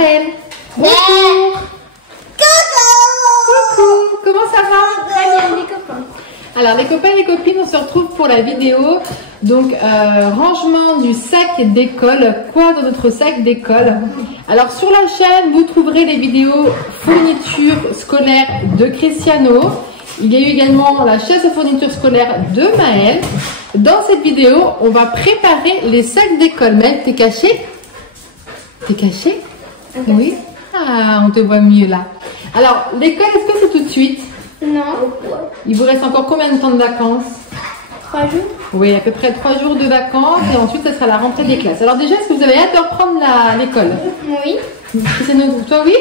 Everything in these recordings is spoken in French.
Maëlle. Bonjour. Coucou. Comment ça va? Très bien, les copains. Alors les copains et les copines, on se retrouve pour la vidéo. Donc rangement du sac d'école. Quoi dans notre sac d'école? Alors sur la chaîne, vous trouverez les vidéos fournitures scolaires de Cristiano. Il y a eu également la chaise à fournitures scolaires de Maëlle. Dans cette vidéo, on va préparer les sacs d'école. Maëlle, t'es cachée? T'es cachée? Oui. Ah, on te voit mieux là. Alors, l'école, est-ce que c'est tout de suite? Non. Il vous reste encore combien de temps de vacances? 3 jours. Oui, à peu près 3 jours de vacances et ensuite, ça sera la rentrée des classes. Alors déjà, est-ce que vous avez hâte de reprendre l'école? Oui. C'est nous, toi, oui?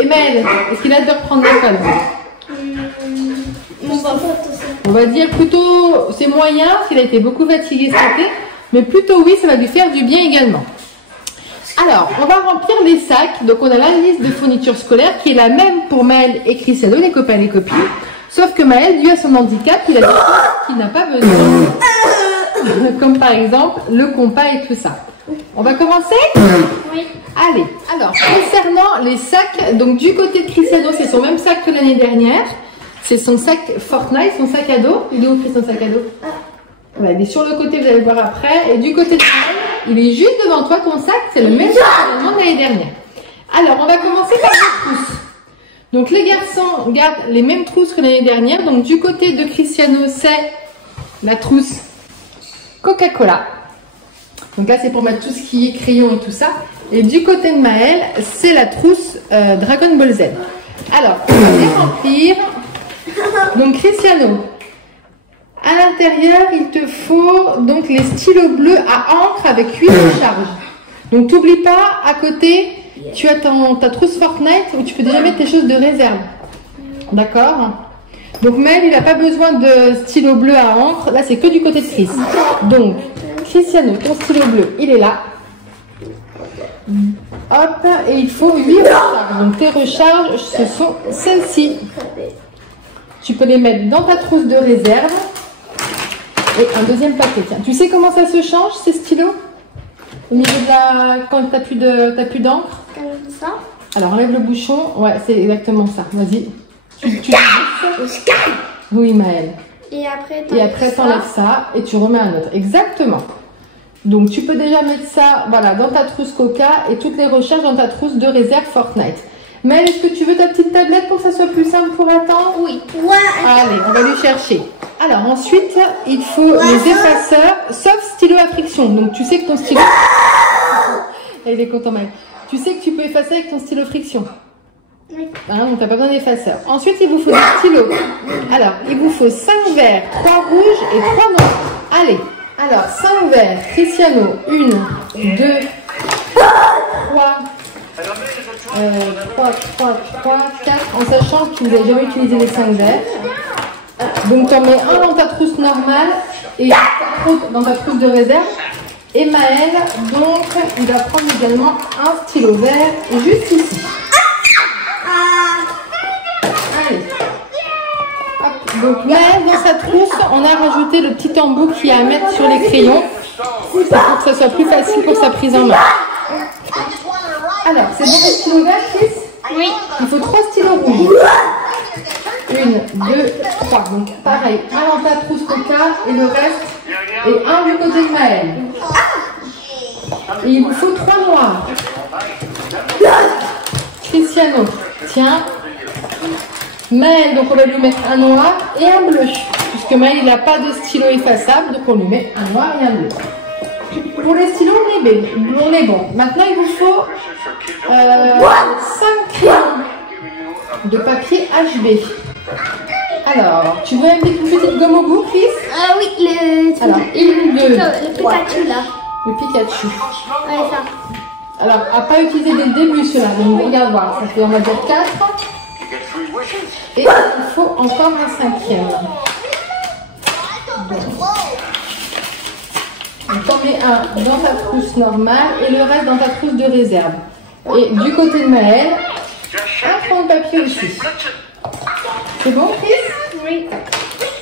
Et Maëlle, est-ce qu'il a hâte de reprendre l'école? Mon papa aussi. On va dire plutôt, c'est moyen, parce qu'il a été beaucoup fatigué cet été, mais plutôt oui, ça va lui faire du bien également. Alors, on va remplir les sacs. Donc, on a la liste de fournitures scolaires qui est la même pour Maëlle et Cristiano, les copains et les copines. Sauf que Maëlle, dû à son handicap, il a des choses qu'il n'a pas besoin. Comme par exemple, le compas et tout ça. On va commencer? Oui. Allez. Alors, concernant les sacs, donc du côté de Cristiano, c'est son même sac que l'année dernière. C'est son sac Fortnite, son sac à dos. Il est où, son sac à dos? Voilà, il est sur le côté, vous allez le voir après. Et du côté de Maëlle, il est juste devant toi, ton sac, c'est le même sac que l'année dernière. Alors, on va commencer par les trousses. Donc, les garçons gardent les mêmes trousses que l'année dernière. Donc, du côté de Cristiano, c'est la trousse Coca-Cola. Donc là, c'est pour mettre tout ce qui est crayon et tout ça. Et du côté de Maëlle, c'est la trousse Dragon Ball Z. Alors, on va les remplir. Donc, Cristiano, à l'intérieur, il te faut donc les stylos bleus à encre avec 8 recharges. Donc, t'oublie pas, à côté, tu as ta trousse Fortnite où tu peux déjà mettre tes choses de réserve. D'accord? Donc, Maëlle, il n'a pas besoin de stylo bleu à encre. Là, c'est que du côté de Chris. Donc, Cristiano, ton stylo bleu, il est là. Hop, et il faut 8 recharges. Donc, tes recharges, ce sont celles-ci. Tu peux les mettre dans ta trousse de réserve. Et un deuxième paquet. Tiens, tu sais comment ça se change, ces stylos? Au niveau de la... quand t'as plus d'encre? Comme ça. Alors, enlève le bouchon. Ouais, c'est exactement ça. Vas-y. Oui, Maëlle. Et après, t'enlèves ça et tu remets un autre. Exactement. Donc, tu peux déjà mettre ça, voilà, dans ta trousse Coca et toutes les recherches dans ta trousse de réserve Fortnite. Maëlle, est-ce que tu veux ta petite tablette pour que ça soit plus simple pour attendre? Oui. Ouais. Allez, on va lui chercher. Alors, ensuite, il faut les effaceurs, sauf stylo à friction. Donc, tu sais que ton stylo... Il est content, Maëlle. Tu sais que tu peux effacer avec ton stylo friction. Oui. Hein, donc, tu n'as pas besoin d'effaceur. Ensuite, il vous faut des stylos. Alors, il vous faut 5 verts, 3 rouges et 3 noirs. Allez. Alors, 5 verts. Cristiano, 1, 2, 3... 3, 4, en sachant que vous n'avez jamais utilisé les 5 verres. Donc, tu en mets un dans ta trousse normale et dans ta trousse de réserve. Et Maëlle, donc, il va prendre également un stylo vert juste ici. Allez. Hop. Donc, Maëlle, dans sa trousse, on a rajouté le petit embout qu'il y a à mettre sur les crayons pour que ça soit plus facile pour sa prise en main. Alors, c'est bon les stylos verts, Chris? Oui. Il faut 3 stylos rouges. 1, 2, 3. Donc, pareil, un dans ta trousse Coca et le reste, et un du côté de Maëlle. Et il vous faut 3 noirs. Cristiano, tiens. Maëlle, donc on va lui mettre un noir et un bleu. Puisque Maëlle, il n'a pas de stylo effaçable, donc on lui met un noir et un bleu. Pour les stylos, on est bon. Maintenant, il vous faut 5 crayons de papier HB. Alors, tu veux mettre une petite gomme au bout, Chris? Ah oui, le... Alors, 1, 2, le Pikachu, là. le Pikachu. Ouais, ça. Alors, à pas utiliser dès le début, celui-là. Donc, regarde voir. Ça fait, on va dire 4. Et il faut encore un 5e. Donc, t'en mets un dans ta trousse normale et le reste dans ta trousse de réserve. Et du côté de Maëlle, un fond de papier aussi. C'est bon, Chris? Oui.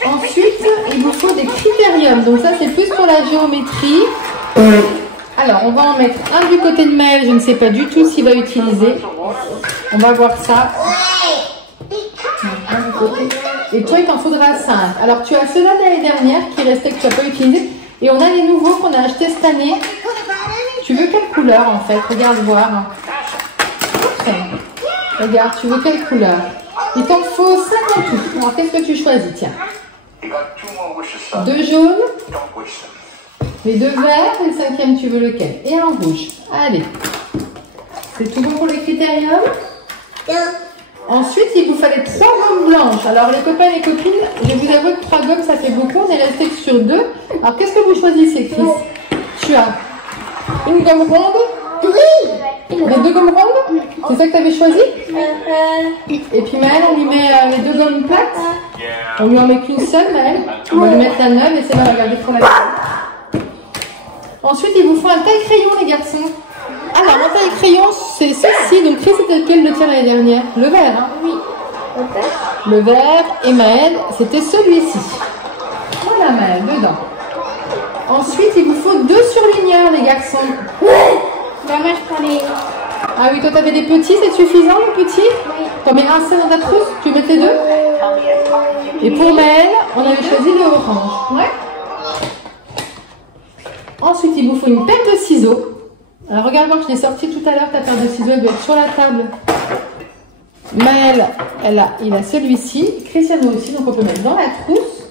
Ensuite, il vous faut des critériums. Donc ça, c'est plus pour la géométrie. Alors, on va en mettre un du côté de Maël. Je ne sais pas du tout s'il va utiliser. On va voir ça. Un du côté. Et toi, il t'en faudra 5. Alors, tu as ceux-là de l'année dernière qui restaient que tu n'as pas utilisé. Et on a les nouveaux qu'on a achetés cette année. Tu veux quelle couleur en fait? Regarde voir. Regarde, tu veux quelle couleur? Il t'en faut 5 en tout. Alors, qu'est-ce que tu choisis? Tiens. 2 jaunes. Les 2 verts. Et le 5e, tu veux lequel? Et un rouge. Allez. C'est tout bon pour les critériums? Ensuite, il vous fallait 3 gommes blanches. Alors, les copains et les copines, je vous avoue que 3 gommes, ça fait beaucoup. On est resté que sur 2. Alors, qu'est-ce que vous choisissez, Chris? Tu as une gomme ronde? Oui. Les 2 gommes rondes? C'est ça que tu avais choisi? Et puis, Maëlle, on lui met les 2 gommes plates? On lui en met qu'une seule, Maëlle. On va lui mettre la neuve et c'est là, regardez pour la. Ensuite, il vous faut un taille-crayon, les garçons. Alors, mon taille-crayon, c'est ceci. Donc, Chris, c'était lequel le tien l'année dernière? Le vert, hein? Oui. Le vert. Et Maëlle, c'était celui-ci. Voilà, Maëlle, dedans. Ensuite, il vous faut 2 surligneurs, les garçons. Bah, moi, je prends les... Ah oui, toi, t'avais des petits, c'est suffisant, les petits? Oui. T'en mets un seul dans ta trousse? Tu mets les 2? Et pour Maëlle, on avait choisi le orange. Ouais. Ensuite, il vous faut une paire de ciseaux. Alors, regarde voir, je l'ai sorti tout à l'heure, ta paire de ciseaux, elle doit être sur la table. Maëlle, il a celui-ci. Cristiano aussi, donc on peut mettre dans la trousse.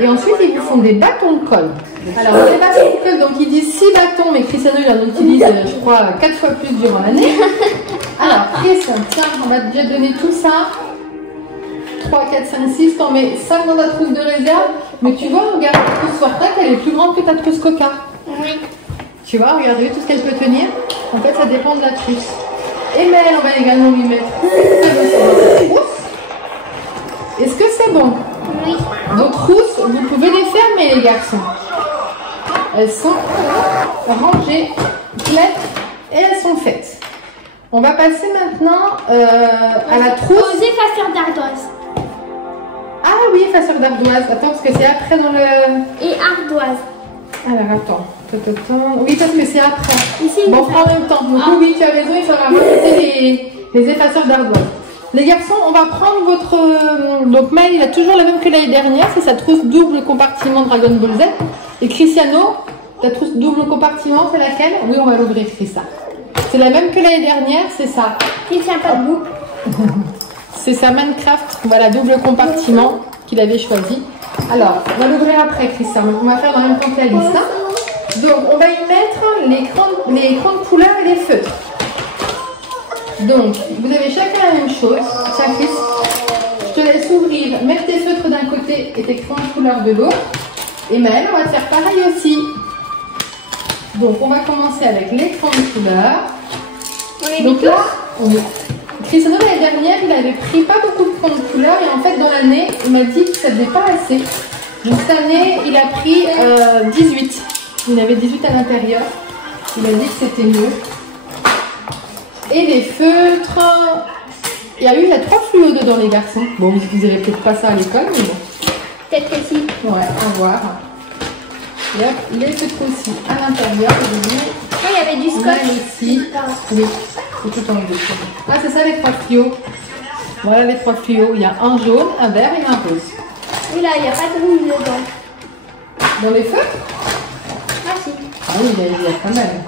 Et ensuite, ils vous font des bâtons de colle. Alors, les bâtons de colle, donc ils disent 6 bâtons, mais Cristiano, il en utilise, je crois, 4 fois plus durant l'année. Alors, Chris, tiens, on va déjà donner tout ça. 3, 4, 5, 6, t'en mets 5 dans ta trousse de réserve. Mais tu vois, regarde, ta trousse Fortac, elle est plus grande que ta trousse Coca. Oui. Tu vois, regardez tout ce qu'elle peut tenir. En fait, ça dépend de la trousse. Et Maëlle, on va également lui mettre sa trousse. Est-ce que c'est bon? Oui. Vos trousses, vous pouvez les fermer, les garçons. Elles sont rangées, pleines et elles sont faites. On va passer maintenant à la trousse. Aux effaceurs d'ardoise. Ah oui, effaceur d'ardoise. Attends, parce que c'est après dans le... Et ardoise. Alors, attends. Oui, parce que c'est après. Ici, bon, on fera en même temps. Donc, oui, tu as raison, il faudra rajouter les effaceurs d'ardoise. Les garçons, on va prendre votre... Donc, Maëlle, il a toujours la même que l'année dernière. C'est sa trousse double compartiment Dragon Ball Z. Et Cristiano, ta trousse double compartiment, c'est laquelle? Oui, on va l'ouvrir, c'est ça. C'est la même que l'année dernière, c'est ça. Il tient pas debout. C'est sa Minecraft, voilà, double compartiment qu'il avait choisi. Alors, on va l'ouvrir après, Christian. On va faire dans le même temps que la liste. Hein. Donc, on va y mettre les crans de couleur et les feutres. Donc, vous avez chacun la même chose. Tiens, Chris, je te laisse ouvrir, mettre tes feutres d'un côté et tes crans de couleur de l'autre. Et Maëlle, on va faire pareil aussi. Donc, on va commencer avec les crans de couleur. Donc là, Cristiano, l'année dernière, il avait pris pas beaucoup de crans de couleur et en fait, dans l'année, il m'a dit que ça ne faisait pas assez. Donc, cette année, il a pris 18. Il avait 18 à l'intérieur. Il a dit que c'était mieux. Et les feutres. Il y a 3 fluos dedans, les garçons. Bon, vous n'utiliserez peut-être pas ça à l'école, mais bon. Peut-être ici. Ouais, à voir. Et hop, les feutres aussi à l'intérieur. Il y avait du scotch. Ici. Oui, c'est tout en haut. Ah, c'est ça les 3 fluos. Voilà les 3 fluos. Il y a un jaune, un vert et un rose. Oui, là, il n'y a pas de rouge dedans. Dans les feutres? Ah, si. Ah oui, il y a quand même.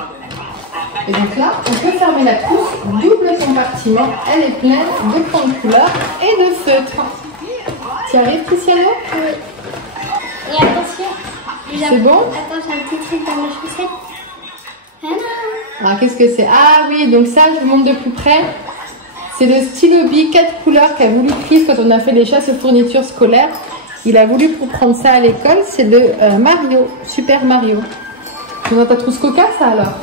Et donc là, on peut fermer la trousse, double compartiment. Elle est pleine de crans de couleur et de feutres. Tu arrives, Cristiano? Oui. Et attention. C'est bon? Attends, j'ai un petit truc dans mes chaussettes. Ah, qu'est-ce que c'est? Ah oui, donc ça, je vous montre de plus près. C'est le stylo Bic 4 couleurs qu'a voulu Chris quand on a fait les chasses aux fournitures scolaires. Il a voulu pour prendre ça à l'école. C'est de Mario, Super Mario. C'est dans ta trousse Coca, ça alors?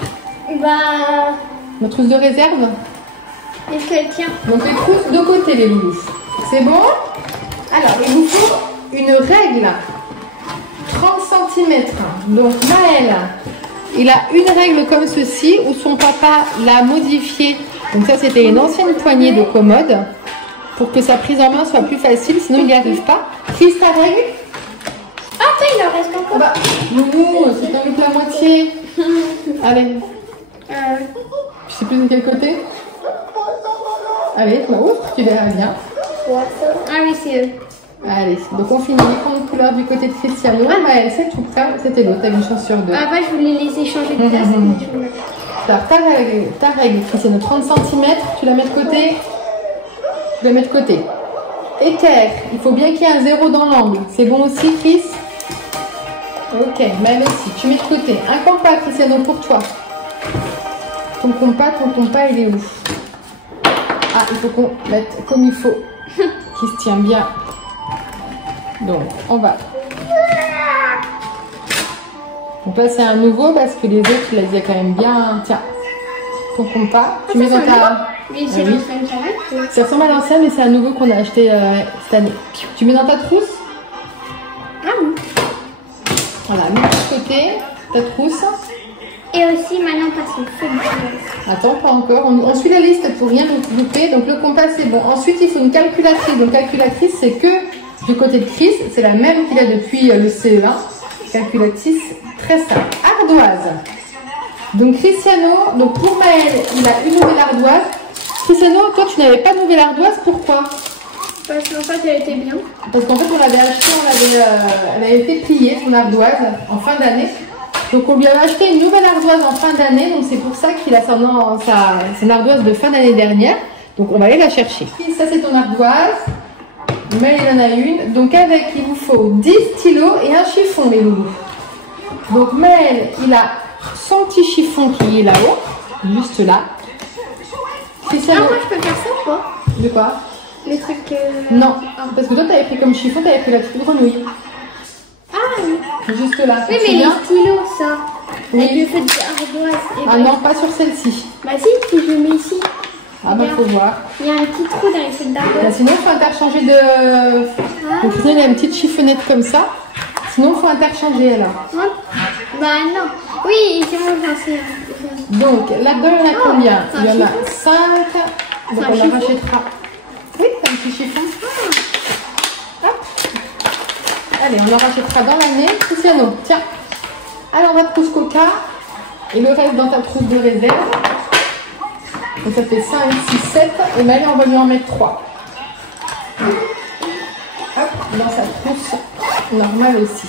Bah... Ma trousse de réserve? Est-ce qu'elle tient? Donc les trousses de côté, les loulous. C'est bon? Alors, il vous faut une règle. 30 cm. Donc Maëlle, il a une règle comme ceci où son papa l'a modifiée. Donc ça, c'était une ancienne poignée de commode pour que sa prise en main soit plus facile, sinon il n'y arrive pas. Chris, ta règle? Ah, il en reste encore. Bah, loulou, c'est t'enlèves la moitié. Allez. Je sais plus de quel côté. Allez, ouvre, tu verras bien. Ah oui, c'est eux. Allez, donc on finit les fonds de couleur du côté de Cristiano. Maëlle, c'est tout prêt, c'était l'autre, t'as une chance sur deux. Ah bah, je voulais les échanger de place. Alors, ta règle, Cristiano, 30 cm, tu la mets de côté. Tu la mets de côté. Éther, il faut bien qu'il y ait un 0 dans l'angle. C'est bon aussi, Chris? Ok, Maëlle aussi, tu mets de côté. Un compas, Cristiano, pour toi. Ton compas, il est où? Ah, il faut qu'on mette comme il faut. Qui se tient bien. Donc, on va. Donc là, c'est un nouveau parce que les autres, tu les as quand même bien. Tiens, ton compas. Tu mets dans ta. Oui, c'est l'ancienne carrette. Ça ressemble à l'ancien, mais c'est un nouveau qu'on a acheté cette année. Tu mets dans ta trousse. Ah oui. Voilà, mets de côté ta trousse. Et aussi, maintenant, passe au feu de base. Attends, pas encore. On suit la liste pour rien louper. Donc le compas, c'est bon. Ensuite, il faut une calculatrice. Donc calculatrice, c'est que du côté de Chris, c'est la même qu'il a depuis le CE1. Calculatrice très simple. Ardoise. Donc Cristiano, donc pour Maëlle, il a une nouvelle ardoise. Cristiano, toi, tu n'avais pas de nouvelle ardoise. Pourquoi? Parce qu'en fait, elle était bien. Parce qu'en fait, on l'avait acheté, elle avait été pliée, son ardoise, en fin d'année. Donc on lui avait acheté une nouvelle ardoise en fin d'année, donc c'est pour ça qu'il a son ardoise de fin d'année dernière. Donc on va aller la chercher. Ça c'est ton ardoise, mais il en a une. Donc avec, il vous faut 10 stylos et un chiffon, les loulous. Donc Maël, il a son petit chiffon qui est là-haut, juste là. Ah, moi je peux faire ça ou pas? De quoi? Les trucs... Non, parce que toi t'avais pris comme chiffon, t'avais pris la petite grenouille. Ah oui. Juste là. Oui, mais les stylos, ça. Oui. Avec le feu d'ardoise. Ah non, pas sur celle-ci. Bah si je le mets ici. Ah bah faut voir. Il y a un petit trou dans les feux d'ardoise. Bah, sinon, il faut interchanger de... Donc sinon, il y a une petite chiffonnette comme ça. Sinon, il faut interchanger alors. Ouais. Bah non. Oui, c'est bon, j'en sais. Donc là-dedans, il y en a combien? Il y en a 5. Donc on la chiffon. rachètera. Oui, c'est un petit chiffon. Hop. Allez, on le rachètera dans l'année. Cristiano, tiens. Alors, on va trousse Coca. Et le reste dans ta trousse de réserve. Donc ça fait 5, 6, 7. Et Maëlle, on va lui en mettre 3. Hop, dans sa trousse normale aussi.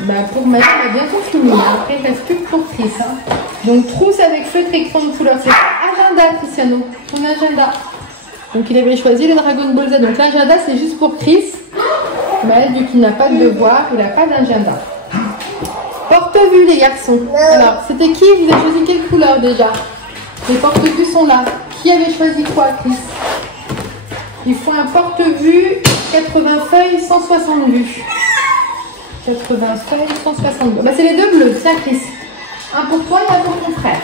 Bah, pour Maëlle, on a bientôt fini. Après, il ne reste plus que pour Chris. Donc, trousse avec feutre et crayon de couleur. C'est agenda, Cristiano. Ton agenda. Donc, il avait choisi le Dragon Ball Z. Donc, l'agenda, c'est juste pour Chris. Maëlle, vu qu'il n'a pas de devoir, il n'a pas d'agenda. Porte-vue, les garçons. Alors, c'était qui? Vous avez choisi quelle couleur déjà? Les porte-vues sont là. Qui avait choisi quoi, Chris? Il faut un porte-vue 80 feuilles, 160 vues. 80 feuilles, 160 vues. Bah, c'est les deux bleus. Tiens, Chris. Un pour toi et un pour ton frère.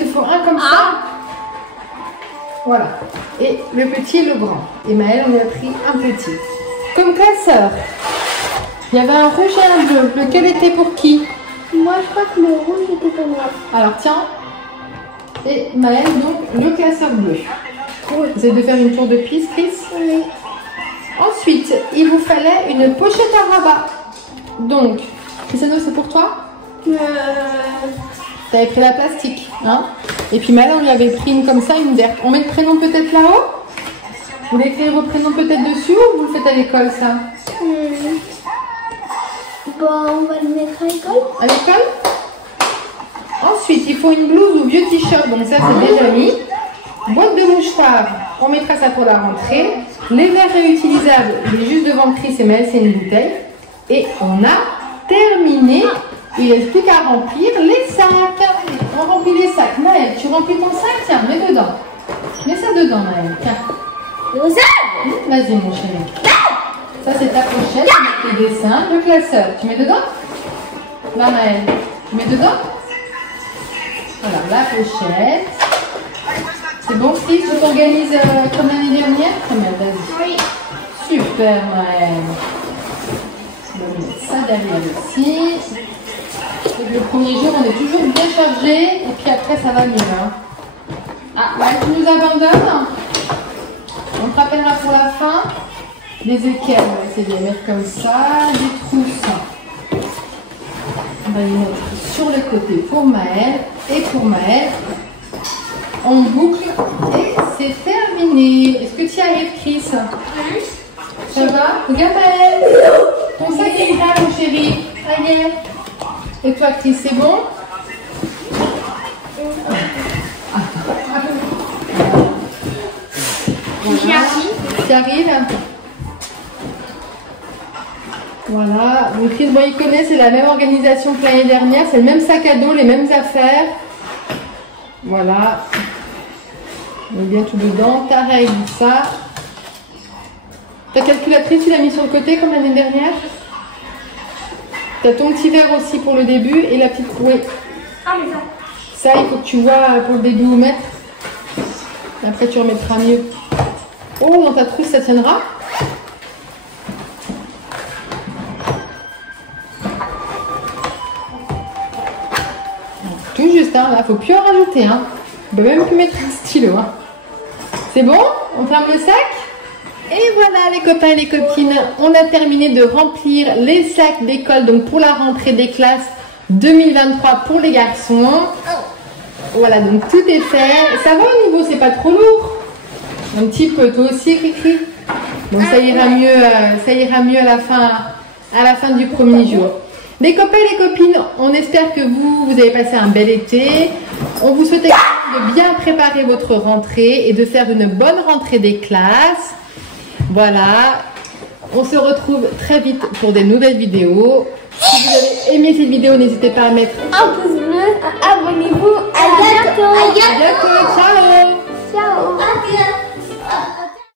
Il faut un comme ça. Voilà. Et le petit et le grand. Et Maëlle, on lui a pris un petit. Comme classeur, il y avait un rouge et un bleu. Lequel était pour qui? Moi, je crois que le rouge était pour moi. Alors, tiens. Et Maëlle, donc, le classeur bleu. Vous allez de faire une tour de piste, Chris? Oui. Ensuite, il vous fallait une pochette à rabat. Donc, Cristiano, c'est pour toi? Tu avais pris la plastique, hein? Et puis Maëlle, on lui avait pris une comme ça, une verte. On met le prénom peut-être là-haut? Vous voulez écrire vos prénoms peut-être dessus ou vous le faites à l'école, ça? Bon, on va le mettre à l'école. À l'école? Ensuite, il faut une blouse ou vieux t-shirt, donc ça c'est déjà mis. Boîte de mouchoirs, on mettra ça pour la rentrée. Les verres réutilisables, il est juste devant Chris et Maëlle, c'est une bouteille. Et on a terminé. Il ne reste plus qu'à remplir les sacs. On remplit les sacs. Maëlle, tu remplis ton sac? Tiens, mets dedans. Mets ça dedans, Maëlle. Tiens. Vas-y, mon chéri. Ça, c'est ta pochette avec tes dessins. Le classeur, tu mets dedans? Là, Maëlle, tu mets dedans? Voilà, la pochette. C'est bon, Chris, tu t'organises comme l'année dernière? Vas-y. Oui. Super, Maëlle. On va mettre ça derrière aussi. Donc, le premier jour, on est toujours bien chargé. Et puis après, ça va mieux. Hein. Ah, Maëlle, tu nous abandonnes? On te rappellera pour la fin. Les équerres, on va essayer de les mettre comme ça. Des trousses. va les mettre sur le côté pour Maëlle et pour Maëlle. En boucle et c'est terminé. Est-ce que tu y arrives, Chris? Ça va? Regarde Maëlle. Ton sac est là, mon chéri. Regarde. Et toi, Chris, c'est bon? Tu arrives? Voilà. Donc Chris, bon, il connaît, c'est la même organisation que l'année dernière. C'est le même sac à dos, les mêmes affaires. Voilà. On met bien tout dedans. Ta règle, ça. Ta calculatrice, tu l'as mis sur le côté comme l'année dernière. Tu as ton petit verre aussi pour le début et la petite oui. Ah, mais ça. Ça, il faut que tu vois pour le début où mettre. Et après, tu remettras mieux. Oh, dans ta trousse, ça tiendra. Tout juste, hein. Là, faut plus en rajouter. Hein. On peut même plus mettre un stylo. Hein. C'est bon? On ferme le sac? Et voilà les copains et les copines, on a terminé de remplir les sacs d'école donc pour la rentrée des classes 2023 pour les garçons. Voilà, donc tout est fait. Ça va au niveau, c'est pas trop lourd? Un petit peu, toi aussi, Cricri? Bon, ça ira mieux à la fin du premier jour. Les copains et les copines, on espère que vous avez passé un bel été. On vous souhaite de bien préparer votre rentrée et de faire une bonne rentrée des classes. Voilà, on se retrouve très vite pour des nouvelles vidéos. Si vous avez aimé cette vidéo, n'hésitez pas à mettre un pouce bleu, abonnez-vous, à bientôt. À bientôt, ciao. Ciao.